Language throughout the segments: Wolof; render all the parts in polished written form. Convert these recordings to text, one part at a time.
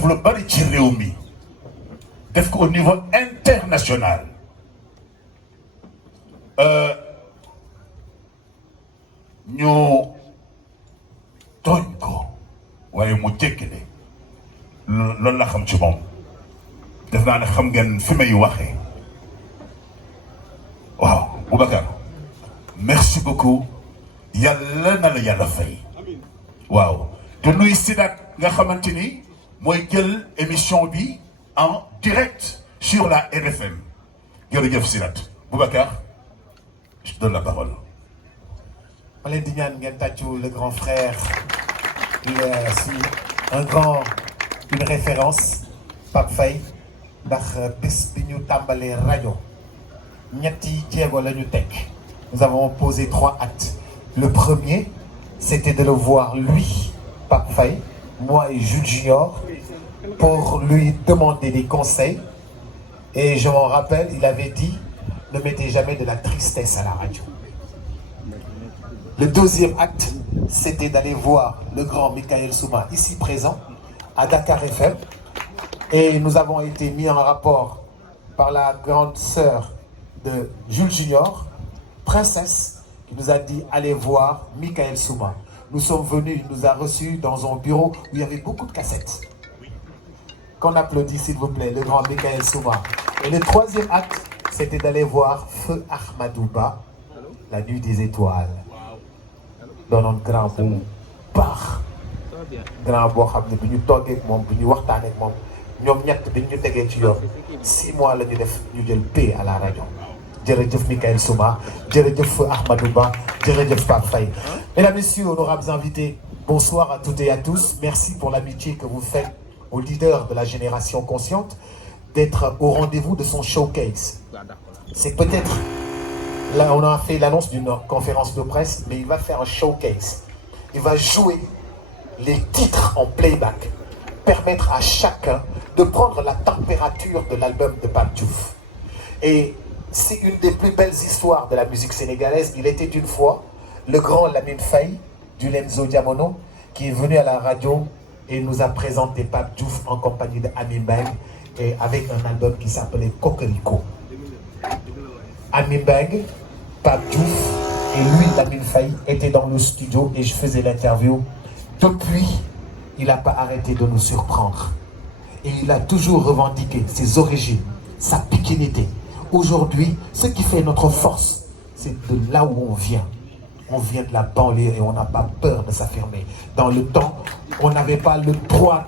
def lu bari ci réew mi def ko au niveau international ñu tooñ ko waaye mu jéggale loolu la xam ci moom def naa ne xam ngeen fi may waxee waaw Boubacar merci beaucoup yàlla na la yàlla fay waaw te nuy Sidaat nga xamante ni mooy jël émission bi en direct sur la RFM jërëjëf Sidaat Boubacar je donne la parole. ma leen di ñaan ngeen tàccu le grand frère un grand une référence Pape Faye ndax bés bi ñu tàmbalee rajo ñetti jéego la ñu teg. Nous avons posé 3 actes. Le premier, c'était de le voir lui, Pape Faye, moi et Jules Junior, pour lui demander des conseils. Et je m'en rappelle, il avait dit, ne mettez jamais de la tristesse à la radio. Le deuxième acte, c'était d'aller voir le grand Michael Souma, ici présent, à Dakar FM. Et nous avons été mis en rapport par la grande sœur de Jules Junior, Princesse, qui nous a dit allez voir Michael Souma. Nous sommes venus, il nous a reçus dans un bureau où il y avait beaucoup de cassettes. Qu'on applaudit s'il vous plaît, le grand Michael Souma. Et le troisième acte, c'était d'aller voir Feu Ahmadouba, la nuit des étoiles. Doonoon grand bu baax. Grand boo xam ne bi ñu toogee ak moom bi ñu waxtaanee ak moom ñoom ñett bi ñu tegee ci yoon 6 mois la ñu def ñu jël paie à la rajo. Jërëjëf Michael Souma, jërëjëf Ahmadou Ba, jërëjëf Pape Faye. Mesdames, Messieurs, honorables invités, bonsoir à toutes et à tous. Merci pour l'amitié que vous faites au leader de la génération consciente d'être au rendez-vous de son showcase. C'est peut-être, là on a fait l'annonce d'une conférence de presse, mais il va faire un showcase. Il va jouer les titres en playback, permettre à chacun de prendre la température de l'album de Pape Diouf. Et c'est une des plus belles histoires de la musique sénégalaise. Il était une fois le grand Lamine Faye du Lenzo Diamono qui est venu à la radio et nous a présenté Pape Diouf en compagnie de Ami Mbengue et avec un album qui s'appelait Cocorico. Ami Mbengue, Pape Diouf et lui, Lamine Faye, étaient dans le studio et je faisais l'interview. Depuis, il n'a pas arrêté de nous surprendre. Et il a toujours revendiqué ses origines, sa piquinité. Aujourd'hui, ce qui fait notre force, c'est de là où on vient. On vient de la banlieue et on n'a pas peur de s'affirmer. Dans le temps, on n'avait pas le droit,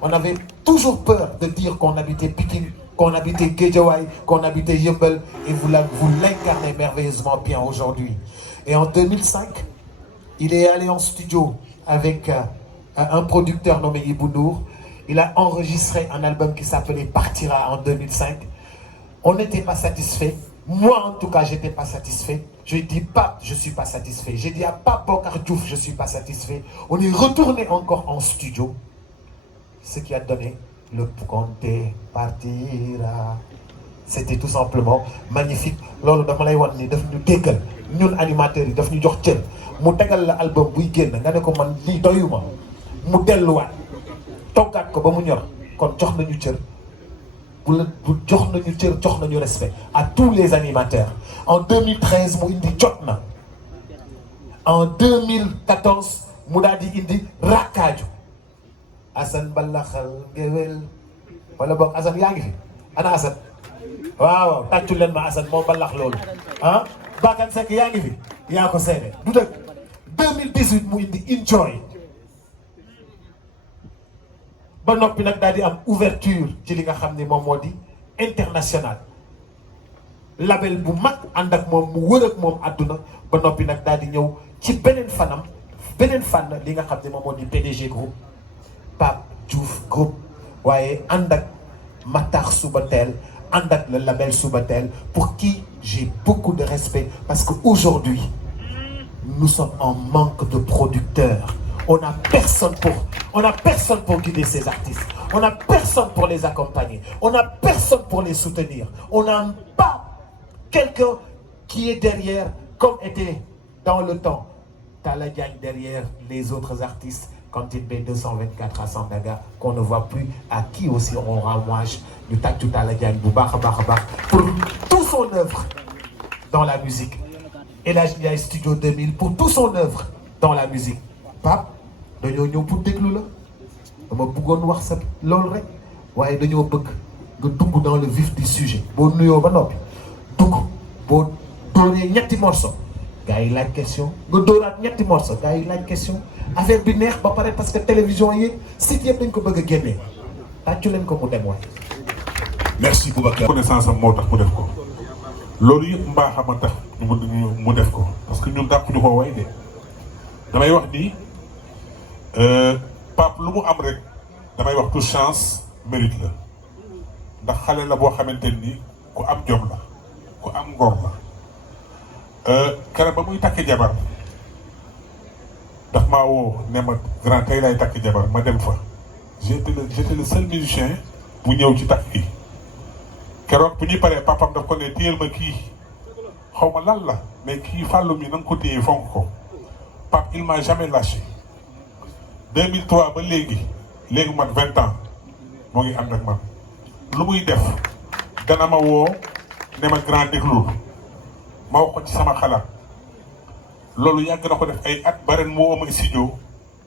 on avait toujours peur de dire qu'on habitait Pikine, qu'on habitait Guédiawaye, qu'on habitait Yeumbeul, et vous l'incarnez merveilleusement bien aujourd'hui. Et en 2005, il est allé en studio avec un producteur nommé Ibou Nour. Il a enregistré un album qui s'appelait Partira en 2005. On n'était pas satisfait. Moi, en tout cas, je n'étais pas satisfait. Je dis pas, je ne suis pas satisfait. J'ai dit à Pape Bokar Diouf, je ne suis pas satisfait. On est retourné encore en studio. Ce qui a donné le Conte partira. C'était tout simplement magnifique. Loolu dama lay wan ni daf ñu déggal ñun animateurs yi daf ñu jox cër mu tegal la album buy génn nga ne ko man lii doyuma mu delluwaat toggaat ko ba mu ñor kon jox nañu cër. bu jox nañu cër jox nañu respect à tous les animateurs. En 2013 mu indi jot na. En 2014 mu daal di indi rakkaaju. Assane Balaxal Ngewel wala boog Assane yaa ngi fi ana Assane waaw tàccu leen ma Assane moo balax loolu ah Bakane Seck yaa ngi fi yaa ko seede du dëgg 2018 mu indi Enjoy ba noppi nag daal di am ouverture ci li nga xam ne moom moo di international label bu mag ànd ak moom mu wër ak moom àdduna ba noppi nag daal di ñëw ci beneen fànn li nga xam ne moom moo di PDG groupe Pape Diouf groupe waaye ànd ak Matar Subatel ànd ak le label Subatel pour qui j'ai beaucoup de respect parce que aujourd'hui nous sommes en manque de producteurs. On n'a personne pour guider ces artistes. On n'a personne pour les accompagner. On n'a personne pour les soutenir. On n'a pas quelqu'un qui est derrière, comme était dans le temps Talla Diagne derrière les autres artistes, cantine B224 à Sandaga, qu'on ne voit plus, à qui aussi on rend hommage. Nous tâchons tout à la Diane pour toute son œuvre dans la musique. Et là, il y a Studio 2000 pour toute son œuvre dans la musique. Pape, nous sommes pour déglu là. Dama bëggoon wax sa loolu rek waaye dañoo bëgg nga dugg dans le vif du sujet boo nuyoo ba noppi dugg boo dóoree ñetti morceau gars yi laaj question nga dóoraat ñetti morceau gars yi laaj question affaire bi neex ba pare parce que télévision yi site yëpp dañ ko bëgg a génnee tàccu leen ko mu dem waay. merci Boubacar. connaissance am moo tax mu def ko loolu yëpp mbaaxam a tax mu def ko parce que ñun dàpp ñu ko way de damay wax ni Pape lu mu am rek damay wax tout chance mérite la ndax xale la boo xamante ni ku am jom la ku am ngor la keroog ba muy takk jabar daf maa woo ne ma grand tey lay takk jabar ma dem fa j'étais le seul musicien bu ñëw ci takk gi keroog bu ñuy paree papam daf ko ne téyel ma kii xaw ma lan la mais kii fàllu mi na nga ko téye fonk ko Pape il m'a jamais lâché 2003 ba léegi man 20 ans moo ngi ànd ak man lu muy def dana ma woo ne ma grand déglul ma wax ko ci sama xalaat loolu yàgg na ko def ay at ba ren mu woo ma studio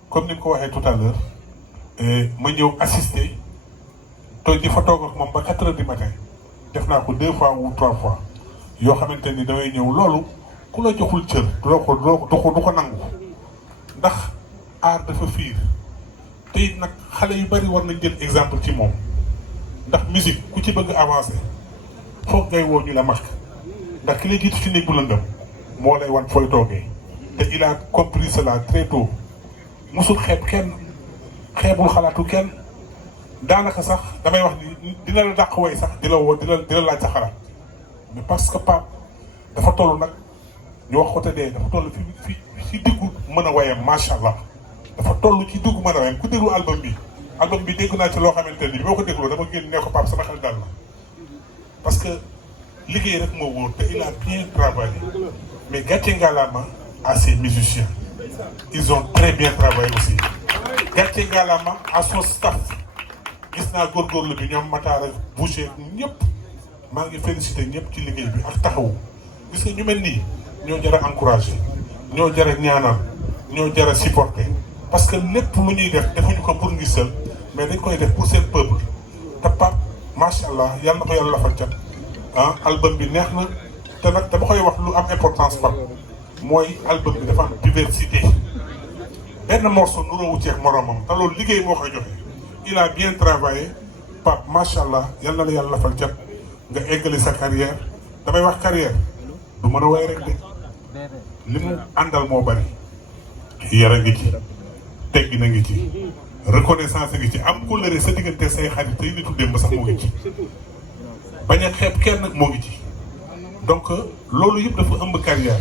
comme ni mu ko waxee tout à l'heure ma ñëw assister toog di fa toog ak moom ba 4 heures du matin def naa ko 2 fois ou 3 fois yoo xamante ni damay ñëw loolu ku la joxul cër du ko nangu ndax aar dafa fiir te it nag xale yu bari war nañ jël exemple ci moom ndax musique ku ci bëgg avancer foog ngay woo ñu la mag ndax ki lay jiitu ci néeg bu lëndëm moo lay wan fooy toogee te il a compris cela très tôt musul xeeb kenn xeebul xalaatu kenn daanaka sax damay wax ni dina la dàq way sax di la woo di la laaj sa xalaat mais parce que Pape dafa toll nag ñu wax ko te dee dafa toll fi diggu mën a wayam macha allah dafa toll ci diggu mën a wayam ku déglu album bi dégg naa ci loo xamante ni bi ma ko dégloo dama génn ne ko Pape sama xel dal na parce que liggéey rek moo wóor te il a bien travaillé mais gàcce ngalaama à ses musiciens ils ont très bien travaillé aussi gàcce ngalaama à son staff gis naa góorgóorlu bi ñoom Matar ak Boucher ñëpp maa ngi félicité ñëpp ci liggéey bi ak taxawu gis nga ñu mel nii ñoo jar a encouragé ñoo jar a ñaanal ñoo jar a supporté parce que lépp lu ñuy def defuñu ko pour ngisal mais dañ koy def pour seen peuple te Pape macha allah yal na ko yàlla lafal cat album bi neex na te nag dama koy wax lu am importance Pape mooy album bi dafa am diversité benn morceau nuróowu ceex moromam te loolu liggéey moo koy joxe il a bien travaillé Pape macha allah yal na la yàlla lafal cat nga eggali sa carrière damay wax carrière du mën a way rek de li mu àndal moo bari yar a ngi ci teggi na ngi ci reconnaissance ngi ci am kóllëre sa diggante say xarit tey nitu démb sax moo ngi ci bañ a xeeb kenn nag moo ngi ci donc loolu yëpp dafa ëmb carrière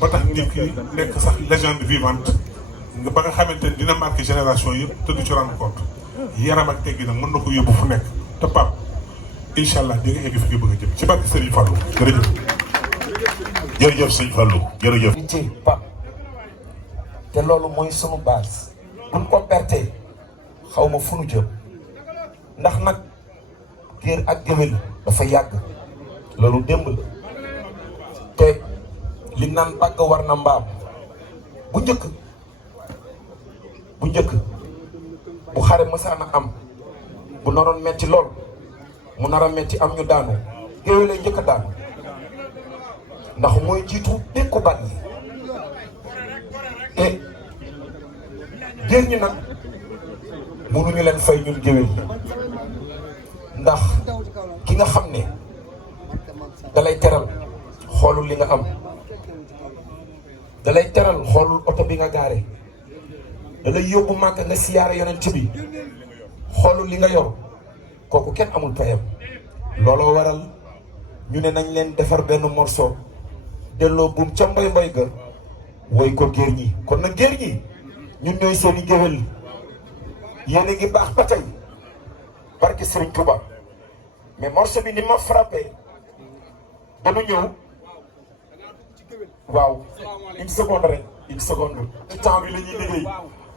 ba tax nit ki nekk sax légende vivante nga ba nga xamante ni dina marqué génération yëpp te du ci rendre compte yaram ak teggi nag mën na ko yóbbu fu nekk te Pape incha allah di nga egg fi nga bëgg a jëm ci barke Serigne Fallou jërëjëf. jërëjëf sëñ Fallou jërëjëf. ci Pape te loolu mooy sunu base buñ ko pertee xaw ma fu nu jëm ndax nag géer ak géwél dafa yàgg loolu démb la te li naan bàgg war na mbaam bu njëkk bu xare mësaana am bu naroon metti lool mu nar a metti am ñu daanu géwél lay njëkk a daanu ndax mooy jiitu dékku bat yi te géer ñi nag mënuñu leen fay ñun géwél yi ndax ki nga xam ne dalay teral xoolul li nga am dalay teral xoolul oto bi nga gaare dalay yóbbu màkk nga siyaare yonent bi xoolul li nga yor kooku kenn amul payam looloo waral ñu ne nañ leen defar benn morceau delloo buum ca mbay ga woy ko géer ñi kon nag géer ñi ñun ñooy seeni géwél yéen a ngi baax ba tey barke Serigne Touba mais morceau bi ni ma frappé dañu ñëw waaw une seconde rek une seconde temps bi la ñuy liggéey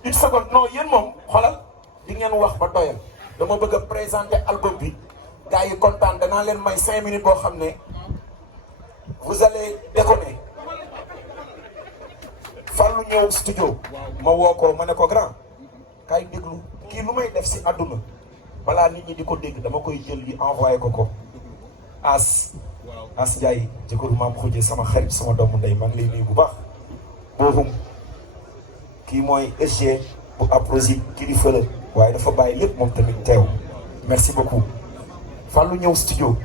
une seconde non yéen moom xoolal di ngeen wax ba doyal dama bëgg a présenter album bi gars yi kontaan danaa leen may 5 minutes boo xam ne vous allez déconner. Fallou ñëw studio ma woo ko ma ne ko grand kay déglu kii lu may def si àdduna balaa nit ñi di ko dégg dama koy jël li envoyé ko As Ndiaye jëkkëru maam xujje sama xarit sama doomu ndey maa ngi lay nuyu bu baax boobu kii mooy SG bu Aprosi kilifa la waaye dafa bàyyi lépp moom tamit teew merci beaucoup Fallou ñëw studio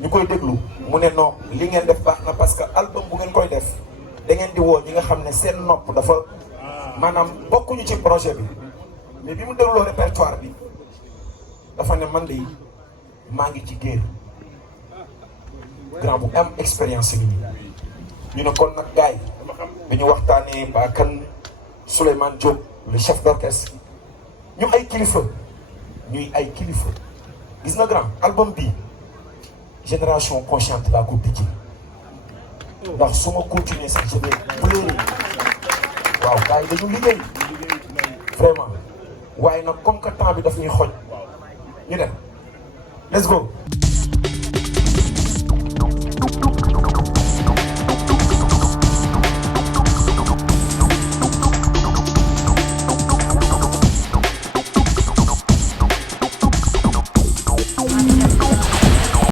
ñu koy déglu mu ne non li ngeen def baax na parce que album bu ngeen koy def da ngeen di woo ñi nga xam ne seen nopp dafa maanaam bokkuñu ci projet bi mais bi mu dégloo répertoire bi dafa ne man de maa ngi ci géer grand bu am expérience bi ñu ne kon nag gars yi bi ñu waxtaanee ba kan Souleymane Diop le chef d'orchestre ñu ay kilifa ñuy ay kilifa gis na grand album bi génération consciente laa ko dijji ndax su ma continuer sax je vais pleurer waaw gars yi dañu liggéey vraiment waaye nag comme que temps bi daf ñuy xoj ñu dem let's go.